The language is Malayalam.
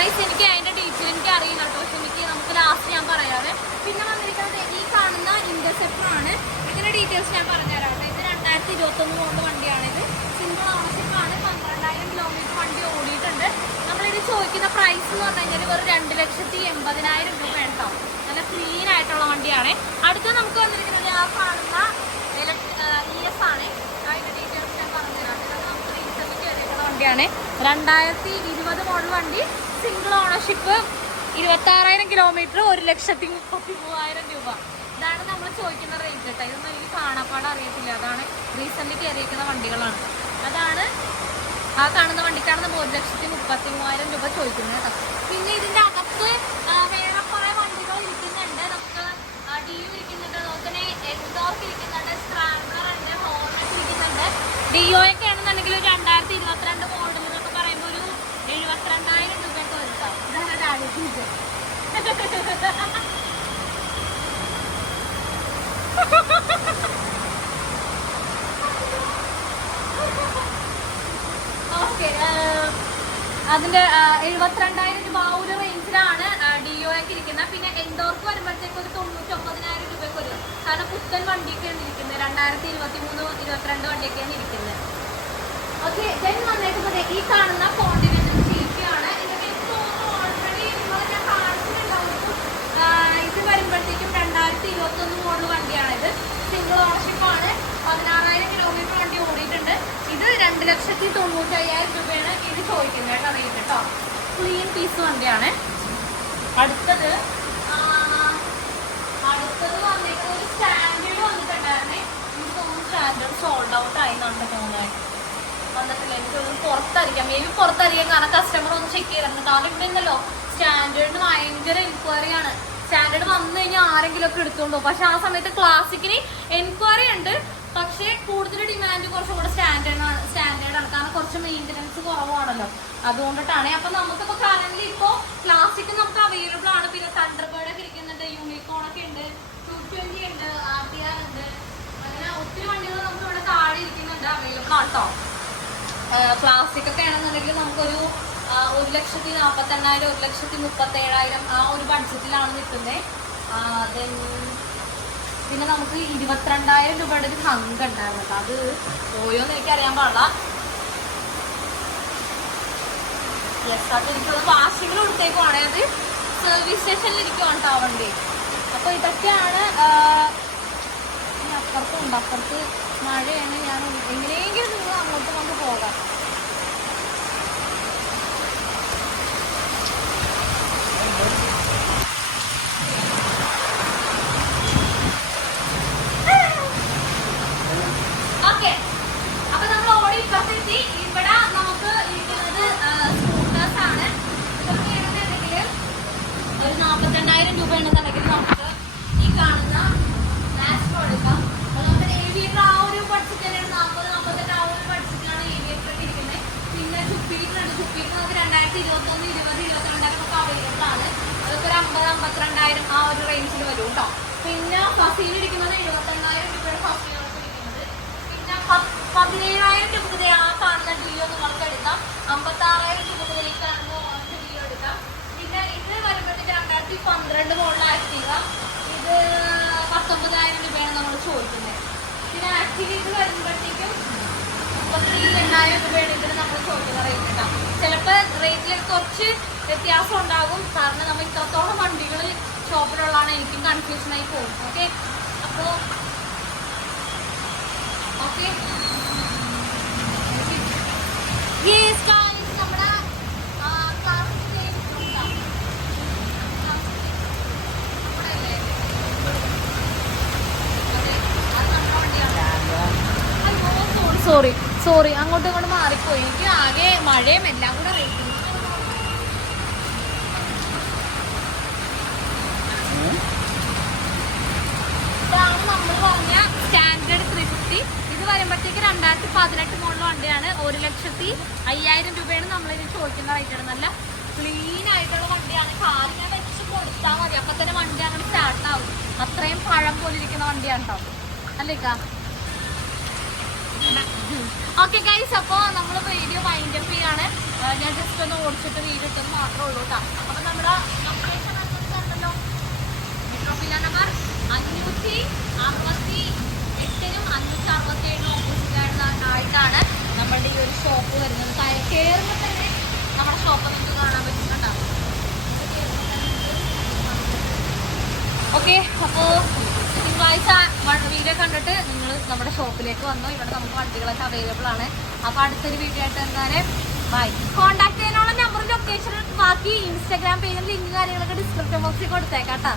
ഗൈസ് എനിക്ക് അതിന്റെ ഡീറ്റെയിൽ എനിക്ക് അറിയില്ല കേട്ടോ. പക്ഷെ എനിക്ക് നമുക്ക് ലാസ്റ്റ് ഞാൻ പറയാതെ. പിന്നെ വന്നിരിക്കുന്നത് ഈ കാണുന്ന ഇന്റർസെപ്റ്റർ ആണ്. ഇതിന്റെ ഡീറ്റെയിൽസ് ഞാൻ പറഞ്ഞുതരാം കേട്ടോ. ഇത് 2021 മോഡൽ വണ്ടിയാണിത്. സിംഗിൾ ഓണർഷിപ്പ് ആണ്. 12,000 കിലോമീറ്റർ വണ്ടി ഓടിയിട്ടുണ്ട്. നമ്മളിത് ചോദിക്കുന്ന പ്രൈസ് എന്ന് പറഞ്ഞു കഴിഞ്ഞാൽ വെറും 2,80,000 രൂപ കേട്ടോ. നല്ല ക്ലീൻ ആയിട്ടുള്ള വണ്ടിയാണ്. അടുത്ത നമുക്ക് വന്നിരിക്കുന്നത് ആ കാണുന്ന ES ആണ്. അതിന്റെ ഡീറ്റെയിൽസ് ഞാൻ പറഞ്ഞുതരാം. നമുക്ക് റീസെന്റ് കയറിയിട്ടുള്ള വണ്ടിയാണ്. 2020 മോഡൽ വണ്ടി. സിംഗിൾ ഓണർഷിപ്പ്, 26,000 കിലോമീറ്റർ, 1,33,000 രൂപ. ഇതാണ് നമ്മൾ ചോദിക്കുന്ന റേറ്റ് കേട്ടോ. ഇതൊന്നും എനിക്ക് കാണാപ്പാട് അറിയത്തില്ല. അതാണ് റീസെന്റ് കയറിയിരിക്കുന്ന വണ്ടികളാണ്. അതാണ് ആ കാണുന്ന വണ്ടിക്കാണ് നമ്മൾ 1,33,000 രൂപ ചോദിക്കുന്നത് കേട്ടോ. പിന്നെ ഇതിന്റെ അകത്ത് വേറെ കുറെ വണ്ടികൾ ഇരിക്കുന്നുണ്ട്. നമുക്ക് DU ഇരിക്കുന്നുണ്ട്, അതുപോലെ തന്നെ എൻഡോർക്ക് ഇരിക്കുന്നുണ്ട്, സ്ക്രാബ്ലർ ഉണ്ട്, ഹോർണറ്റ് ഇരിക്കുന്നുണ്ട്. DO ഒക്കെ ആണെന്നുണ്ടെങ്കിൽ 2022 മോഡൽ എന്നൊക്കെ പറയുമ്പോൾ ഒരു 72,000 രൂപയൊക്കെ വരും കേട്ടോ. ഇതാണ് ആലോചിച്ചത്. ഓക്കെ, അതിന്റെ 72,000 രൂപ ആ ഒരു റേഞ്ചിലാണ് DO ഒക്കെ ഇരിക്കുന്നത്. പിന്നെ എൻഡോർക്ക് വരുമ്പോഴത്തേക്ക് ഒരു 99,000 രൂപയ്ക്ക് വരും. കാരണം പുത്തൻ വണ്ടിയൊക്കെയാണ് ഇരിക്കുന്നത്. 2023-22 വണ്ടിയൊക്കെയാണ് ഇരിക്കുന്നത്. ഓക്കെ, ദെൻ വന്നേക്കുന്നത് ഈ കാണുന്ന കോണ്ടിനെന്റൽ GT-ആണ്. ഇതൊക്കെ എനിക്ക് തോന്നുന്നു ഓൾറെഡി നിങ്ങൾ ഞാൻ കാണിച്ചിട്ടുണ്ടാവും. ഇത് വരുമ്പോഴത്തേക്കും 2021 മോഡൽ വണ്ടിയാണിത്. സിംഗിൾ ഓണർഷിപ്പ് ആണ്. 16,000 കിലോമീറ്റർ വണ്ടി ഓടിയിട്ടുണ്ട്. ഇത് 2,95,000 രൂപയാണ് ഇത് ചോദിക്കുന്നത് കേട്ടോ. റേറ്റ് കേട്ടോ. ക്ലീൻ പീസ് വണ്ടിയാണ്. അടുത്തത് വന്നിട്ട് ഒരു സ്റ്റാൻഡേർഡ് വന്നിട്ടുണ്ടായിരുന്നേ. എനിക്ക് തോന്നുന്നു സ്റ്റാൻഡേർഡ് സോൾഡ് ഔട്ട് ആയി എന്നാണ് തോന്നുന്നത്. വന്നിട്ടില്ല. എനിക്ക് തോന്നുന്നു പുറത്തായിരിക്കാം. May be പുറത്തായിരിക്കാം. കാരണം കസ്റ്റമർ ഒന്ന് ചെക്ക് ചെയ്തിരുന്നു. കാരണം ഇവിടെ ഉണ്ടല്ലോ സ്റ്റാൻഡേർഡിന് ഭയങ്കര എൻക്വയറിയാണ്. സ്റ്റാൻഡേർഡ് വന്നു കഴിഞ്ഞാൽ ആരെങ്കിലും ഒക്കെ എടുത്തോണ്ടോ. പക്ഷെ ആ സമയത്ത് ക്ലാസിക്കിന് എൻക്വയറി ഉണ്ട്. പക്ഷേ കൂടുതൽ ഡിമാൻഡ് കുറച്ചും കൂടെ സ്റ്റാൻഡേർഡാണ്. കാരണം കുറച്ച് മെയിൻ്റനൻസ് കുറവാണല്ലോ. അതുകൊണ്ടിട്ടാണ്. അപ്പൊ നമുക്കിപ്പോ കറന്റ് ഇപ്പോ ക്ലാസിക് നമുക്ക് അവൈലബിൾ ആണ്. പിന്നെ തണ്ടർബേർഡ് ഒക്കെ ഇരിക്കുന്നുണ്ട്, യൂണിക്കോൺ ഒക്കെ ഉണ്ട്, 220 ഉണ്ട്, RTR ഉണ്ട്. അങ്ങനെ ഒത്തിരി വണ്ടികൾ നമുക്ക് ഇവിടെ താഴെ ഇരിക്കുന്നുണ്ട്, അവൈലബിൾ ആട്ടോ. ക്ലാസിക് ഒക്കെ ആണെന്നുണ്ടെങ്കിൽ നമുക്കൊരു 1,48,000, 1,37,000 ആ ഒരു ബഡ്ജറ്റിലാണ് നിൽക്കുന്നത്. പിന്നെ നമുക്ക് 22,000 രൂപയുടെ ഒരു ഹങ്ക് ഉണ്ടായിരുന്നു കേട്ടോ. അത് പോയോന്ന് എനിക്കറിയാൻ പാടില്ല. യെസ്, അത് എനിക്കത് വാഷിങ്ങിൽ കൊടുത്തേക്കുവാണ്. അത് സർവീസ് സ്റ്റേഷനിൽ ഇരിക്കുവാണ് കേട്ടോ വണ്ടി. അപ്പോൾ ഇതൊക്കെയാണ്. അപ്പുറത്തുണ്ട്, അപ്പുറത്ത് മഴയാണ്. ഞാൻ എങ്ങനെയെങ്കിലും നിങ്ങൾ അങ്ങോട്ട് നമുക്ക് പോകാം. ഓക്കെ, അപ്പൊ നമ്മൾ ഓടി ഇപ്പുറത്തെത്തി. ഇവിടെ നമുക്ക് ഇരിക്കുന്നത് സ്കൂട്ടേഴ്സ് ആണ്. ഇതൊക്കെ ആണെന്നുണ്ടെങ്കിൽ ഒരു 42,000 രൂപയാണെന്നുണ്ടെങ്കിൽ നമുക്ക് ഈ കാണുന്ന മാസ്റ്റർ എടുക്കാം. അതുകൊണ്ട് ഏവിയേറ്റർ ആ ഒരു ബഡ്ജറ്റ് തന്നെയാണ്. 40-48 ആ ഒരു ബഡ്ജറ്റിലാണ് ഏവിയേറ്റർ ഒക്കെ ഇരിക്കുന്നത്. പിന്നെ ജുപ്പീറ്റർ ഉണ്ട്. ജുപ്പീറ്റർ നമുക്ക് 2021, 20, 22 ഒക്കെ അവൈലബിൾ ആണ്. അതൊക്കെ ഒരു 50-52,000 ആ ഒരു റേഞ്ചിൽ വരും കേട്ടോ. പിന്നെ ഫസീൽ ഇരിക്കുന്നത് 72,000 രൂപയുടെ ഫസീലാണ് ഇരിക്കുന്നത്. പിന്നെ 17,000 രൂപ മുതൽ ആ കാണുന്ന DO നിങ്ങൾക്ക് എടുക്കാം. 56,000 രൂപ മുതൽ ഈ കാണുന്ന DO എടുക്കാം. പിന്നെ ഇത് വരുമ്പോഴത്തേക്ക് 2012 മോഡൽ ആക്റ്റീവ. ഇത് 19,000 രൂപയാണ് നമ്മൾ ചോദിക്കുന്നത്. പിന്നെ ആക്റ്റീവ് ഇത് വരുമ്പോഴത്തേക്കും 32,000 രൂപയാണ് ഇതിന് നമ്മൾ ചോദിക്കുന്ന റേറ്റ് കേട്ടോ. ചിലപ്പോൾ റേറ്റിൽ കുറച്ച് വ്യത്യാസം ഉണ്ടാകും. കാരണം നമ്മൾ ഇത്രത്തോളം വണ്ടികൾ ഷോപ്പിലുള്ളതാണ്. എനിക്കും കൺഫ്യൂഷനായി പോകും. ഓക്കെ, അപ്പോൾ ഓക്കെ, നമ്മുടെ സോറി അങ്ങോട്ടും ഇങ്ങോട്ടും മാറിപ്പോയി. എനിക്ക് ആകെ മഴയും എല്ലാം കൂടെ റേറ്റിംഗ്. ഇതാണ് നമ്മൾ പറഞ്ഞ സ്റ്റാൻഡേർഡ് 350. ഇത് വരുമ്പോഴത്തേക്ക് 2018 മോഡൽ വണ്ടിയാണ്. 1,05,000 രൂപയാണ് നമ്മളിത് ചോദിക്കുന്ന റേറ്റാണ്. നല്ല ക്ലീൻ ആയിട്ടുള്ള വണ്ടിയാണ്. കാലിനെ വെച്ച് കൊടുത്താൽ മതി, അപ്പൊ തന്നെ വണ്ടി അങ്ങനെ സ്റ്റാർട്ടാവും. അത്രയും പഴം പോലെ ഇരിക്കുന്ന വണ്ടിയാണ് കേട്ടോ. അല്ലേക്കാ? ഓക്കെ ഗൈസ്, അപ്പോൾ നമ്മൾ വീഡിയോ വൈൻഡ് അപ്പ് ചെയ്യാണ്. ഞാൻ ജസ്റ്റ് ഒന്ന് ഓടിച്ചിട്ട് വീഡിയോ ഇട്ടത് മാത്രമേ ഉള്ളൂ കേട്ടോ. അപ്പോൾ നമ്മുടെ ലൊക്കേഷൻ ഉണ്ടല്ലോ, മെട്രോപില്ല നമ്പർ 568-നും 567-നും ഓപ്പോസിറ്റ് ആയിട്ടാണ് നമ്മളുടെ ഈ ഒരു ഷോപ്പ് വരുന്നത്. കയറുമ്പോൾ തന്നെ നമ്മുടെ ഷോപ്പ് നിങ്ങൾക്ക് കാണാൻ പറ്റും കേട്ടോ. ഓക്കെ, അപ്പോൾ തിങ്കളാഴ്ച വീഡിയോ കണ്ടിട്ട് നിങ്ങൾ നമ്മുടെ ഷോപ്പിലേക്ക് വന്നു. ഇവിടെ നമുക്ക് വണ്ടികളൊക്കെ അവൈലബിൾ ആണ്. അപ്പോൾ അടുത്തൊരു വീഡിയോ ആയിട്ട് എന്തായാലും ബൈ. കോൺടാക്ട് ചെയ്യാനുള്ള നമ്പറും ലൊക്കേഷനും ബാക്കി ഇൻസ്റ്റാഗ്രാം പേജിൽ ലിങ്ക് കാര്യങ്ങളൊക്കെ ഡിസ്ക്രിപ്ഷൻ ബോക്സിൽ കൊടുത്തേക്കാം കേട്ടോ.